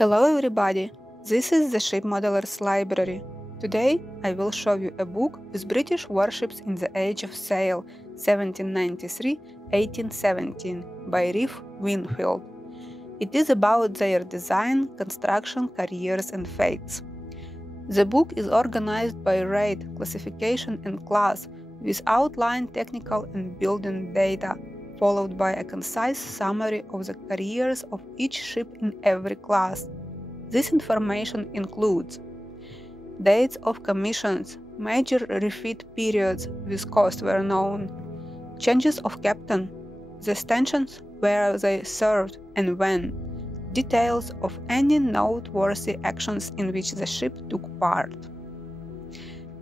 Hello everybody, this is the Ship Modelers Library. Today I will show you a book with British warships in the Age of Sail 1793-1817 by Reeve Winfield. It is about their design, construction, careers and fates. The book is organized by rate, classification and class with outlined technical and building data, followed by a concise summary of the careers of each ship in every class. This information includes dates of commissions, major refit periods with cost were known, changes of captain, the stations where they served and when, details of any noteworthy actions in which the ship took part.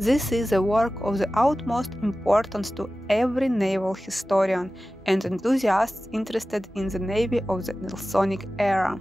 This is a work of the utmost importance to every naval historian and enthusiasts interested in the Navy of the Nelsonic era.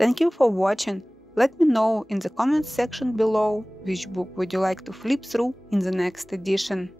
Thank you for watching. Let me know in the comments section below which book would you like to flip through in the next edition.